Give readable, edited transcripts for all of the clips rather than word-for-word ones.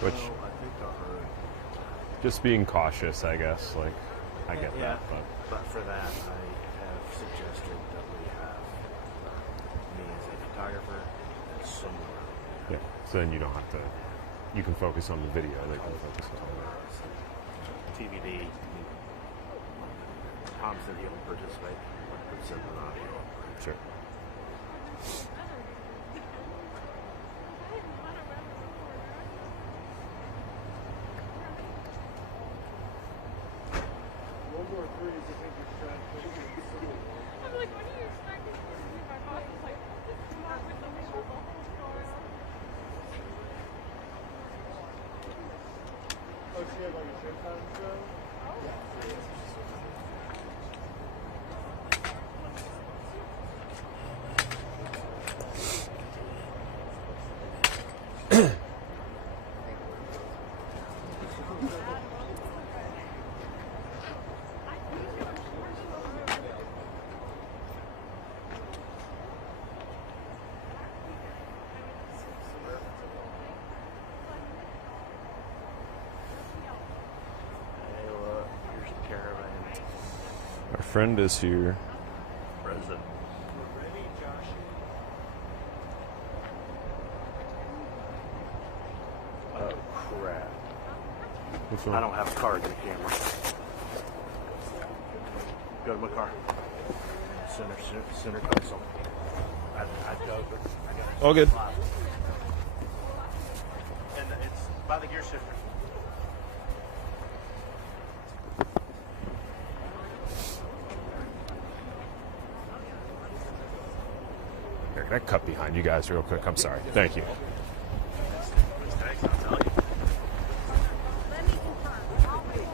Which, I think I heard. just being cautious, I guess. Like, I get Yeah, that, but for that, I have suggested that we have me as a photographer and somewhere. yeah. So then you don't have to. You can focus on the video. They can focus on TBD. Tom said he'll participate. But said an audio. Sure. I'm like, what are you expecting? My boss was like, this is not with the whole store. Oh, she had like a trip time show? Hey, look, here's the caravan. Our friend is here. President. Oh, crap. What's I wrong? don't have a card in the camera. Go to my car. Center console. I dug it. All good. And it's by the gear shifter. Here, can I cut behind you guys real quick? I'm sorry. Thank you. I'll tell you. Let me confirm. I'll wait.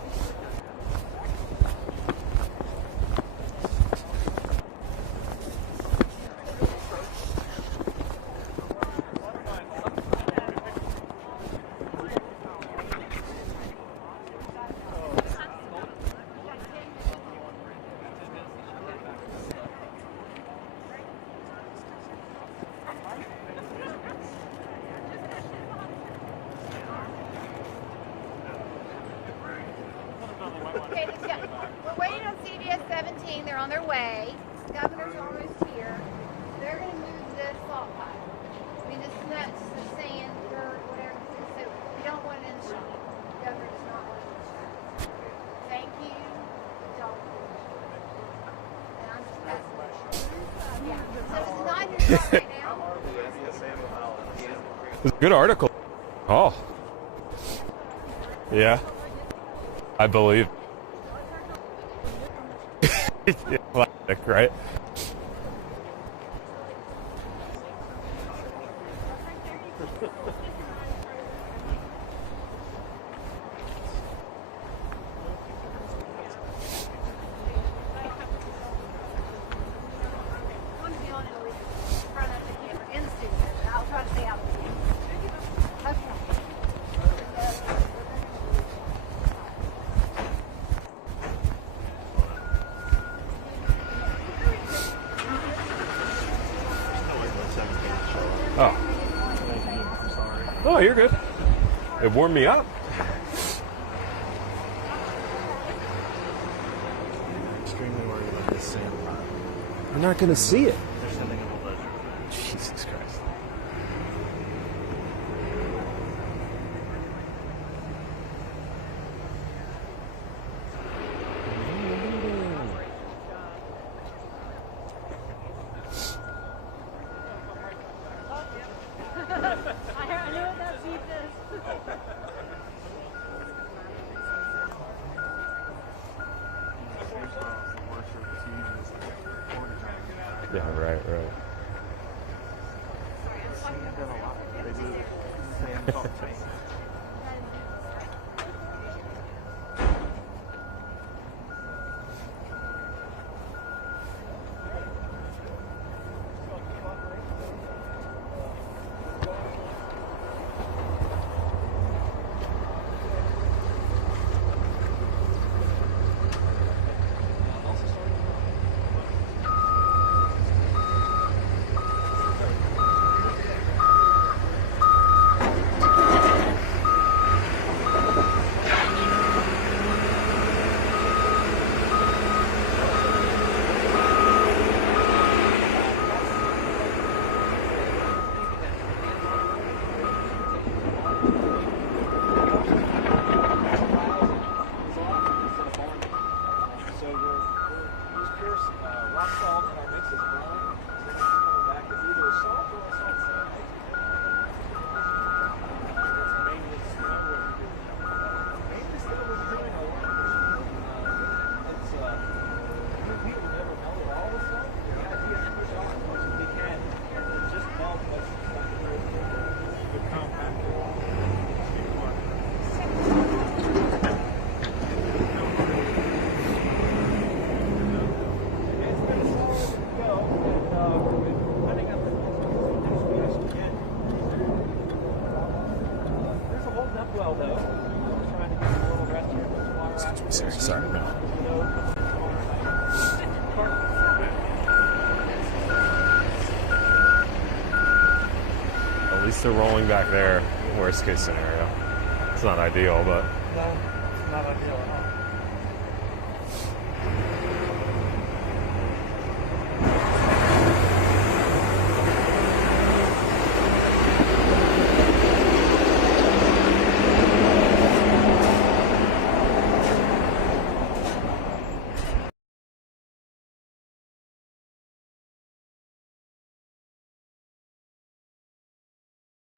Okay, we're waiting on CBS 17. They're on their way. The governor's almost here. They're going to move the salt pile. I mean, the nuts, the sand, dirt, whatever. So we don't want it in the shop. The governor does not want it in the shop. Thank you. Don't. And I'm just yeah. So it's not in your shop right now. It's a good article. Oh. Yeah. I believe. Yeah, classic, right? I want to be on it in front of the camera in the studio. I'll try to stay out of the camera. Okay. Oh. Oh, you're good. It warmed me up. Extremely worried about this sand pile. You're not going to see it. They're sending him a letter. Jesus Christ. I know that beat this. Yeah, right. Sorry, no. At least they're rolling back there. Worst case scenario. It's not ideal, but No, it's not ideal at all.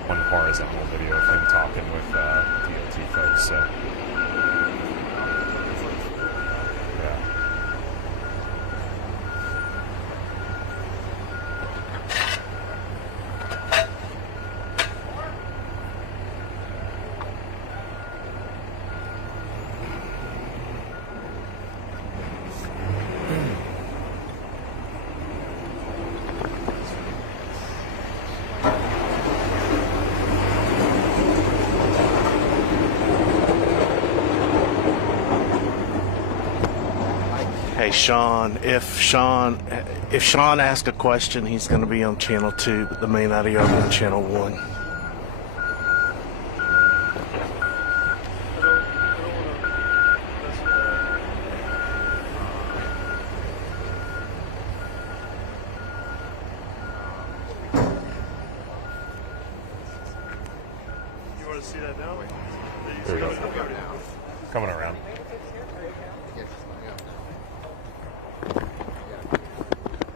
one horizontal video of him talking with DOT folks. So yeah. Hey Sean, if Sean asks a question, he's going to be on channel 2, but the main audio on channel 1. You want to see that now? There we go. Coming around.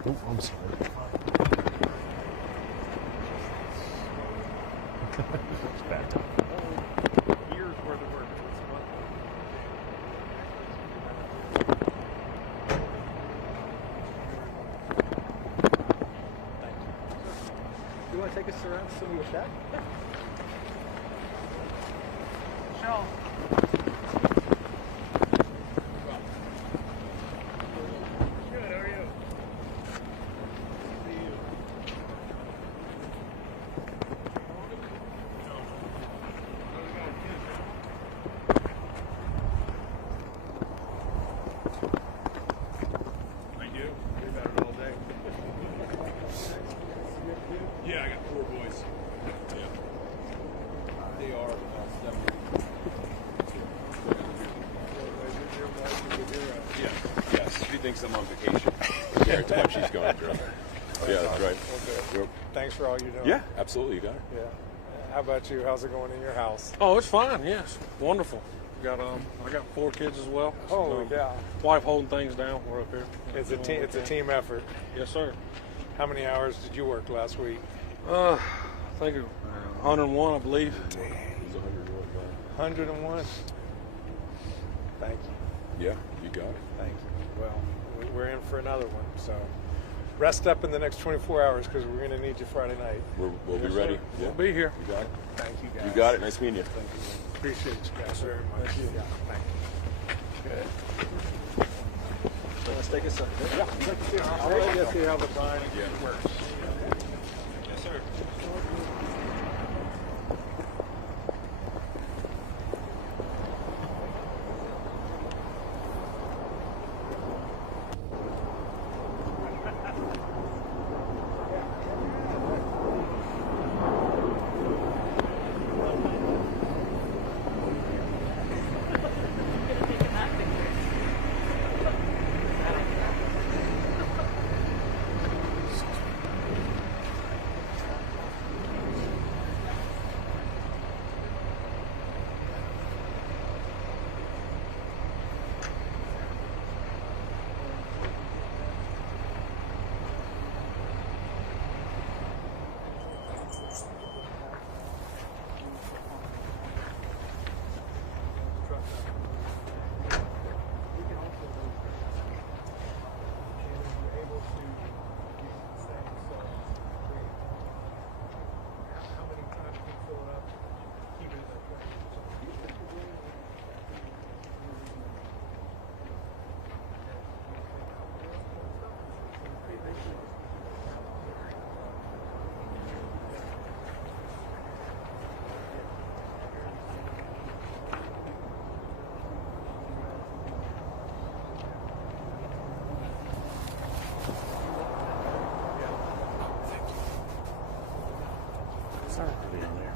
Oh, I'm sorry. It's backed up. Years worth of work. You want to take us around some of your shack? Sean. Good, how are you? See you. Thank you. We've had it all day. Yeah, I got 4 boys. Yeah. They are 7. Yeah. Yes. She thinks I'm on vacation compared to what she's going through. Yeah, that's right. Okay. Yep. Thanks for all you're doing. Yeah, absolutely. You got it. Yeah. How about you? How's it going in your house? Oh, it's fine. Yes, wonderful. Got I got 4 kids as well. Oh, yeah. Wife holding things down. We're up here. It's a team. It's a team effort. Yes, sir. How many hours did you work last week? I think 101, I believe. He's 101. 101. Thank you. Yeah, you got it. Thank you. Well, we're in for another one. So rest up in the next 24 hours because we're going to need you Friday night. We'll be ready. Yeah. We'll be here. You got it. Thank you, guys. You got it. Nice meeting you. Thank you. Appreciate you guys very much. Thank you. Yeah, thank you. Good. Let's take a second. Yeah, I'll let you see how the buying works. Yes, sir. Sorry for being there.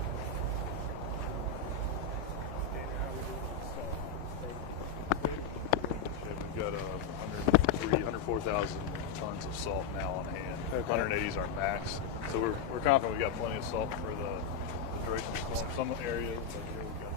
We've got 104,000 tons of salt now on hand. Okay. 180 is our max. So we're confident we got plenty of salt for the duration of the storm. Some areas, like here, we got.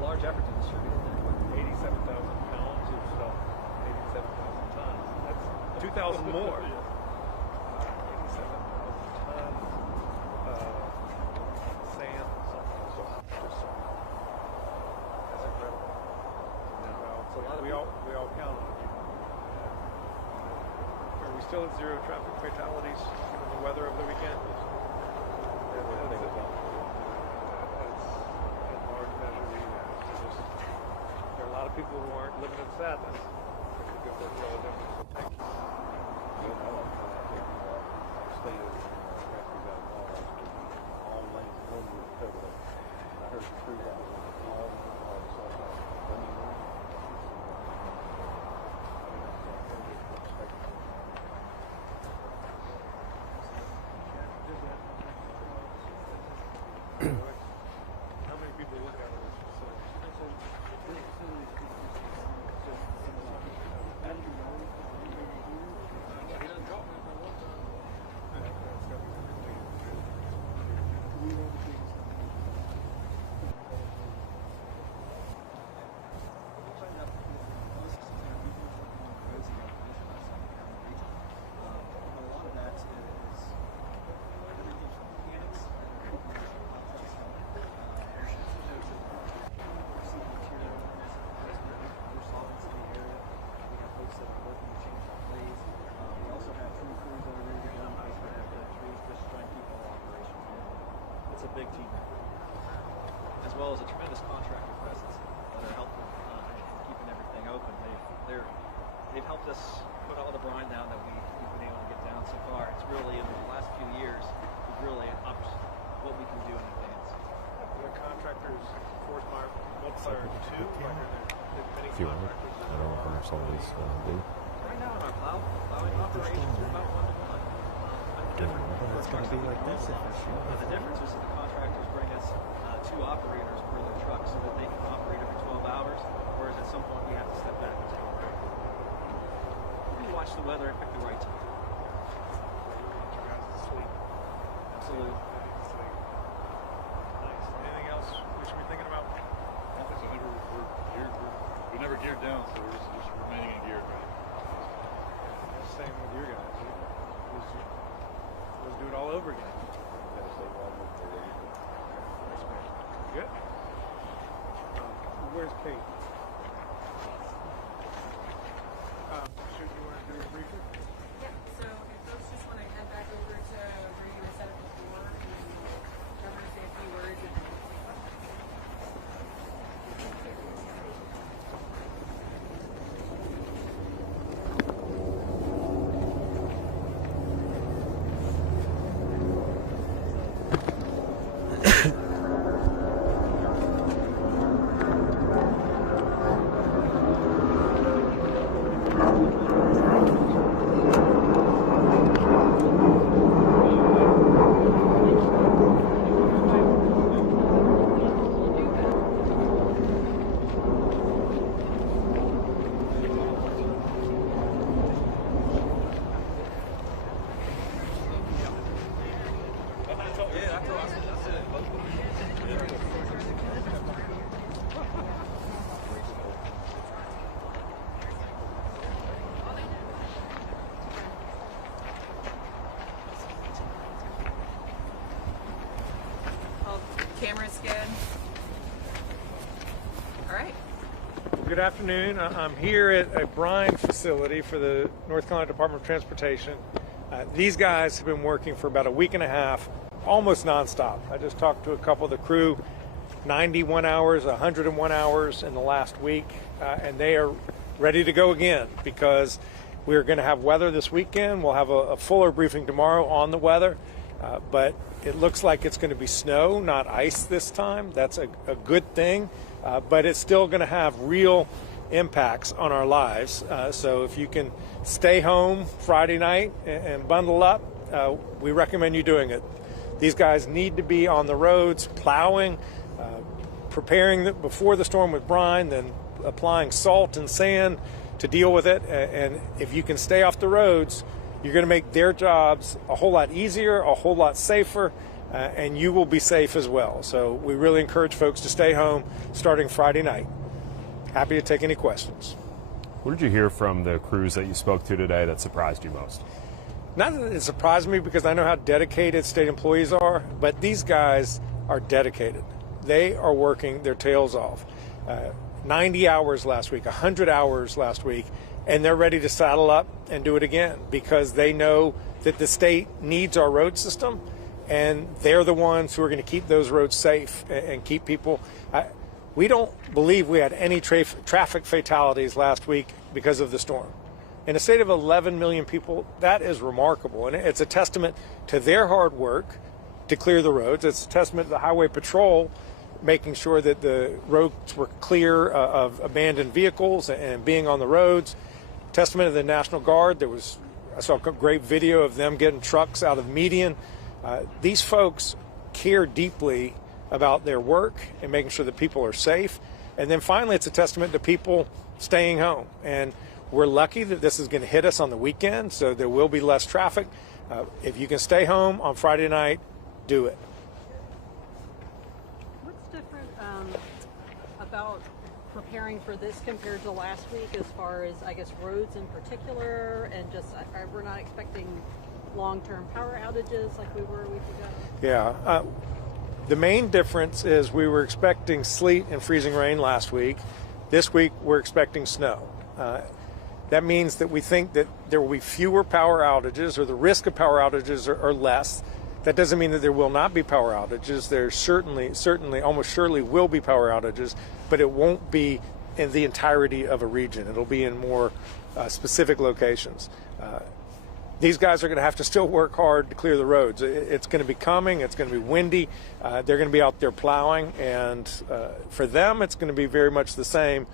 Large effort to distribute it. 87,000 pounds of salt, 87,000 tons. That's 2,000 more. 87,000 tons sand, salt. Just salt. That's incredible. It's a lot. We all count on it. Are we still at zero traffic fatalities given the weather over the weekend? A lot of people who aren't living in sadness. How many people look at this facility? A big team, as well as a tremendous contractor presence that are helping keeping everything open. They've helped us put all the brine down that we've been able to get down so far. It's really, in the last few years, we've really upped what we can do in advance. The contractors, force multiplier 2, If you want, I don't know how much all these do. Right now in our plowing operations, we're about 1 to 1. It's going to be like this if it's But the difference is that the contractors bring us 2 operators per their truck so that they can operate every 12 hours, whereas at some point we have to step back and take a break. We watch the weather at the right time. Absolutely. Nice. Anything else we should be thinking about? We never geared down, so we're just remaining in gear. Same with you guys. Let's do it all over again. Good. Where's Kate? Should you want to do a briefing? Yeah, so if folks just want to head back over to where you were set up before, and I'm going to say a few words. Camera's good. All right. Good afternoon. I'm here at a brine facility for the North Carolina Department of Transportation. These guys have been working for about a week and a half, almost nonstop. I just talked to a couple of the crew, 91 hours, 101 hours in the last week, and they are ready to go again because we're going to have weather this weekend. We'll have a fuller briefing tomorrow on the weather, but it looks like it's going to be snow, not ice this time. That's a good thing, but it's still going to have real impacts on our lives. So if you can stay home Friday night and bundle up, we recommend you doing it. These guys need to be on the roads plowing, preparing before the storm with brine, then applying salt and sand to deal with it. And if you can stay off the roads, you're going to make their jobs a whole lot easier, a whole lot safer, and you will be safe as well. So we really encourage folks to stay home starting Friday night. Happy to take any questions. What did you hear from the crews that you spoke to today that surprised you most? Not that it surprised me because I know how dedicated state employees are, but these guys are dedicated. They are working their tails off. 90 hours last week, 100 hours last week, and they're ready to saddle up and do it again because they know that the state needs our road system, and they're the ones who are going to keep those roads safe and keep people. We don't believe we had any traffic fatalities last week because of the storm. In a state of 11 million people, that is remarkable, and it's a testament to their hard work to clear the roads. It's a testament to the Highway Patrol making sure that the roads were clear of abandoned vehicles and being on the roads. Testament to the National Guard. I saw a great video of them getting trucks out of median. These folks care deeply about their work and making sure that people are safe. And then finally, it's a testament to people staying home. And we're lucky that this is going to hit us on the weekend, so there will be less traffic. If you can stay home on Friday night, do it. What's different about preparing for this compared to last week as far as, I guess, roads in particular, and just we're not expecting long-term power outages like we were a week ago? Yeah. The main difference is we were expecting sleet and freezing rain last week. This week, we're expecting snow. That means that we think that there will be fewer power outages, or the risk of power outages are less. That doesn't mean that there will not be power outages. There certainly, almost surely will be power outages, but it won't be in the entirety of a region. It'll be in more specific locations. These guys are going to have to still work hard to clear the roads. It's going to be coming. It's going to be windy. They're going to be out there plowing, and for them, it's going to be very much the same.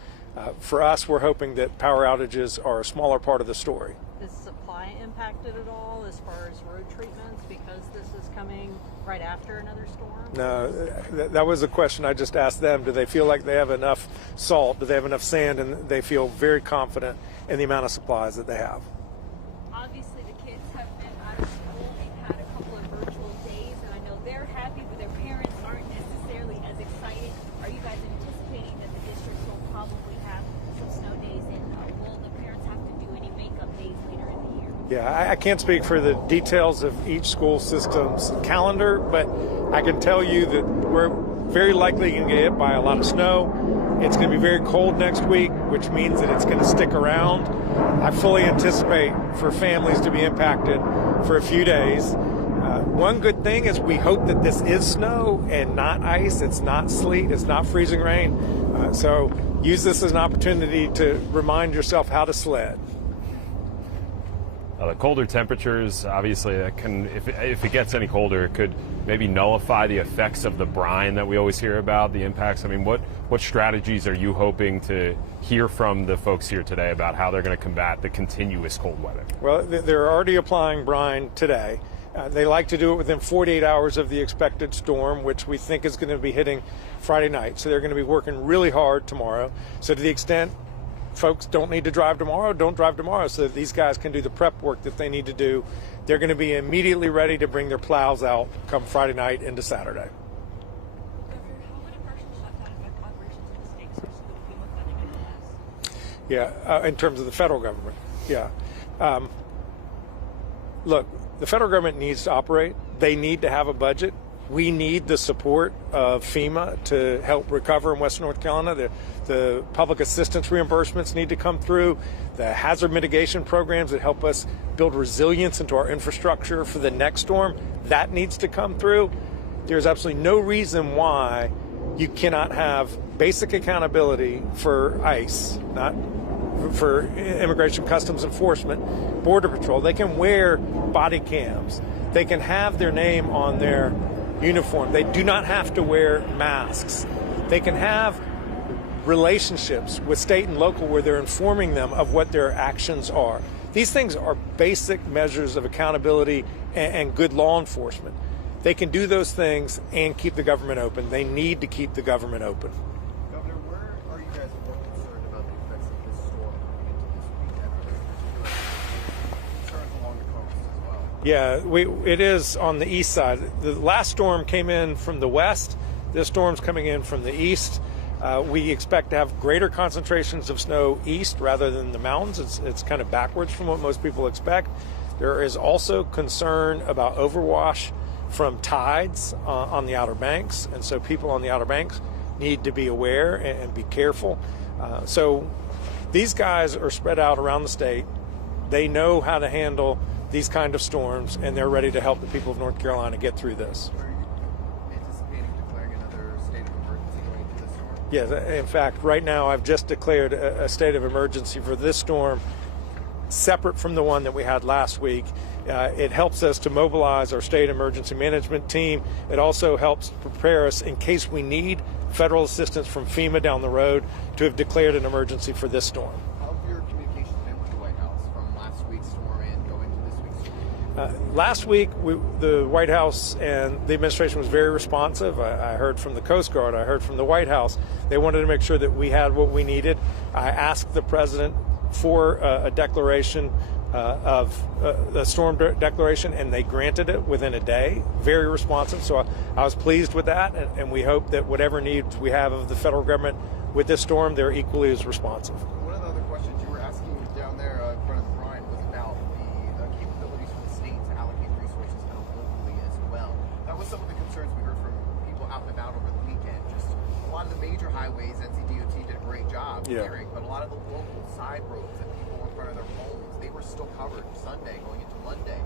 For us, we're hoping that power outages are a smaller part of the story. Is supply impacted at all as far as road treatments because this is coming right after another storm? No, that was a question I just asked them. Do they feel like they have enough salt? Do they have enough sand? And they feel very confident in the amount of supplies that they have. Obviously, the kids have been out of school. They've had a couple of virtual days, and I know they're happy, but their parents aren't necessarily as excited. Are you guys anticipating that the districts will probably have some snow days, and will the parents have to do any makeup days later in the year? Yeah, I can't speak for the details of each school system's calendar, but I can tell you that we're very likely going to get hit by a lot of snow. It's going to be very cold next week, which means that it's going to stick around. I fully anticipate for families to be impacted for a few days. One good thing is we hope that this is snow and not ice. It's not sleet. It's not freezing rain. So use this as an opportunity to remind yourself how to sled. The colder temperatures, obviously, that can, if it gets any colder, it could maybe nullify the effects of the brine that we always hear about, the impacts. I mean, what strategies are you hoping to hear from the folks here today about how they're going to combat the continuous cold weather? Well, they're already applying brine today. They like to do it within 48 hours of the expected storm, which we think is going to be hitting Friday night. So they're going to be working really hard tomorrow. So to the extent folks don't need to drive tomorrow, don't drive tomorrow, so that these guys can do the prep work that they need to do. They're going to be immediately ready to bring their plows out come Friday night into Saturday. Yeah, in terms of the federal government, yeah. Look, the federal government needs to operate. They need to have a budget. We need the support of FEMA to help recover in Western North Carolina. The public assistance reimbursements need to come through. The hazard mitigation programs that help us build resilience into our infrastructure for the next storm, that needs to come through. There's absolutely no reason why you cannot have basic accountability for ICE, not for Immigration Customs Enforcement, Border Patrol. They can wear body cams. They can have their name on their uniform. They do not have to wear masks. They can have relationships with state and local where they're informing them of what their actions are. These things are basic measures of accountability and good law enforcement. They can do those things and keep the government open. They need to keep the government open. Governor, where are you guys more concerned about the effects of this storm coming into this weekend? Are there particular concerns along the coast as well? Yeah, it is on the east side. The last storm came in from the west. This storm's coming in from the east. We expect to have greater concentrations of snow east rather than the mountains. It's kind of backwards from what most people expect. There is also concern about overwash from tides on the Outer Banks, and so people on the Outer Banks need to be aware and be careful. So these guys are spread out around the state. They know how to handle these kind of storms, and they're ready to help the people of North Carolina get through this. Are you anticipating declaring another state of emergency going into this storm? Yes, in fact, right now I've just declared a state of emergency for this storm, separate from the one that we had last week. It helps us to mobilize our state emergency management team. It also helps prepare us in case we need federal assistance from FEMA down the road to have declared an emergency for this storm. How have your communications been with the White House from last week's storm and going to this week's storm? Last week, the White House and the administration was very responsive. I heard from the Coast Guard. I heard from the White House. They wanted to make sure that we had what we needed. I asked the president for a declaration of a storm declaration, and they granted it within a day. Very responsive. So I was pleased with that, and we hope that whatever needs we have of the federal government with this storm, they're equally as responsive. One of the other questions you were asking down there in front of Brian was about the capabilities for the state to allocate resources kind of locally as well. That was some of the concerns we heard from people out and about over the weekend. Just a lot of the major highways, NCDOT did a great job clearing, but a lot of the local side roads that people were in front of their homes, they were still covered Sunday going into Monday.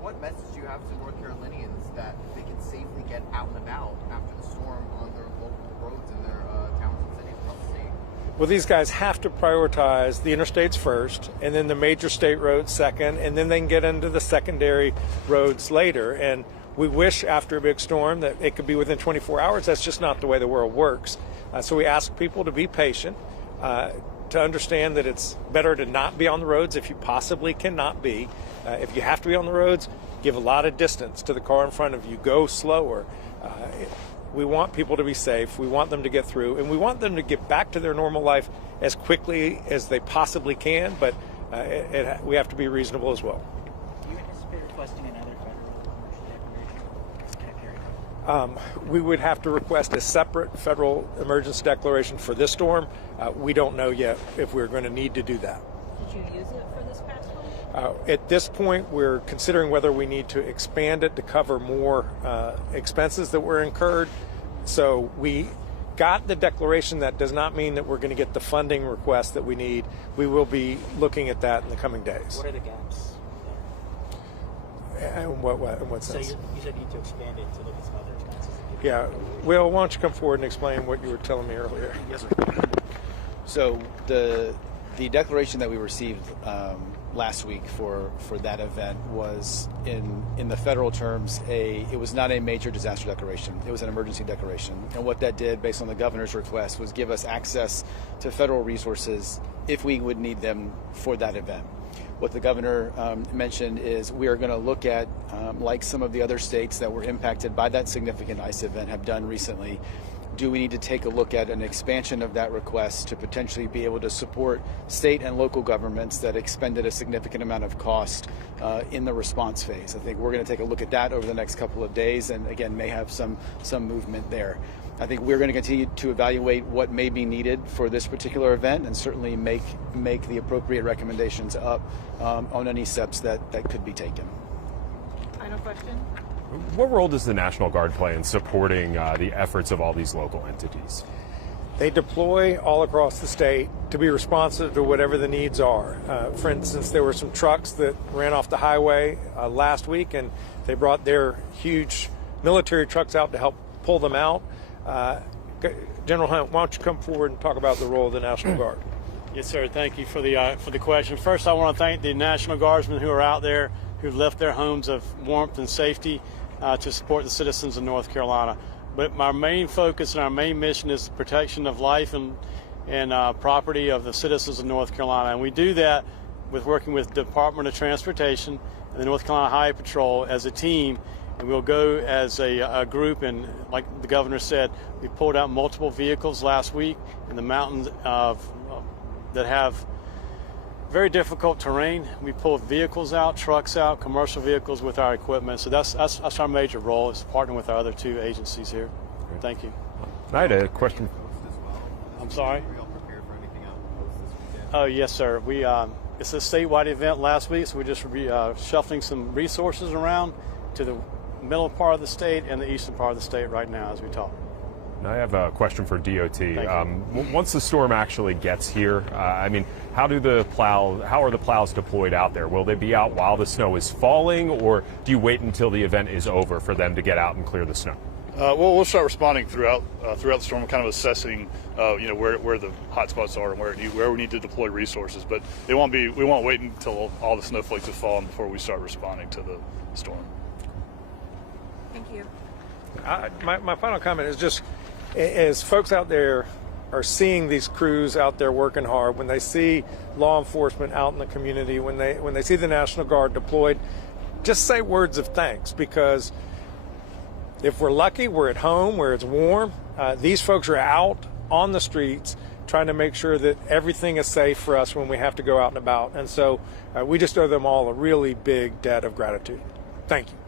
What message do you have to North Carolinians that they can safely get out and about after the storm on their local roads in their towns and cities across the state? Well, these guys have to prioritize the interstates first, and then the major state roads second, and then they can get into the secondary roads later. And we wish after a big storm that it could be within 24 hours. That's just not the way the world works. So we ask people to be patient, to understand that it's better to not be on the roads if you possibly cannot be. If you have to be on the roads, give a lot of distance to the car in front of you. Go slower. We want people to be safe. We want them to get through, and we want them to get back to their normal life as quickly as they possibly can, but we have to be reasonable as well. Do you anticipate requesting another federal emergency declaration? We would have to request a separate federal emergency declaration for this storm. We don't know yet if we're going to need to do that. Did you use it for this past one? At this point, we're considering whether we need to expand it to cover more expenses that were incurred. So we got the declaration. That does not mean that we're going to get the funding request that we need. We will be looking at that in the coming days. What are the gaps? In what sense? So you said you need to expand it to look at some other expenses. Yeah. Will, why don't you come forward and explain what you were telling me earlier? Yes, sir. So the declaration that we received last week for that event was in the federal terms it was not a major disaster declaration. It was an emergency declaration. And what that did, based on the governor's request, was give us access to federal resources if we would need them for that event. What the governor mentioned is we are going to look at, like some of the other states that were impacted by that significant ice event have done recently, do we need to take a look at an expansion of that request to potentially be able to support state and local governments that expended a significant amount of cost in the response phase? I think we're going to take a look at that over the next couple of days, and again, may have some movement there. I think we're going to continue to evaluate what may be needed for this particular event, and certainly make the appropriate recommendations up on any steps that could be taken. Final question. What role does the National Guard play in supporting the efforts of all these local entities? They deploy all across the state to be responsive to whatever the needs are. For instance, there were some trucks that ran off the highway last week, and they brought their huge military trucks out to help pull them out. General Hunt, why don't you come forward and talk about the role of the National Guard? Yes, sir. Thank you for the question. First, I want to thank the National Guardsmen who are out there, who've left their homes of warmth and safety to support the citizens of North Carolina. But our main focus and our main mission is the protection of life and property of the citizens of North Carolina. And we do that with working with the Department of Transportation and the North Carolina Highway Patrol as a team. And we'll go as a group, and like the governor said, we pulled out multiple vehicles last week in the mountains that have very difficult terrain. We pulled vehicles out, trucks out, commercial vehicles with our equipment. So that's our major role, is partnering with our other two agencies here. Thank you. I had a question. I'm sorry? Oh, yes, sir. It's a statewide event last week, so we're just shuffling some resources around to the middle part of the state and the eastern part of the state right now as we talk. I have a question for DOT. Once the storm actually gets here, how are the plows deployed out there? Will they be out while the snow is falling, or do you wait until the event is over for them to get out and clear the snow? We'll start responding throughout the storm, kind of assessing, where the hot spots are and where we need to deploy resources. But we won't wait until all the snowflakes have fallen before we start responding to the storm. Thank you. My final comment is just, as folks out there are seeing these crews out there working hard, when they see law enforcement out in the community, when they see the National Guard deployed, just say words of thanks, because if we're lucky, we're at home where it's warm. These folks are out on the streets trying to make sure that everything is safe for us when we have to go out and about. And so we just owe them all a really big debt of gratitude. Thank you.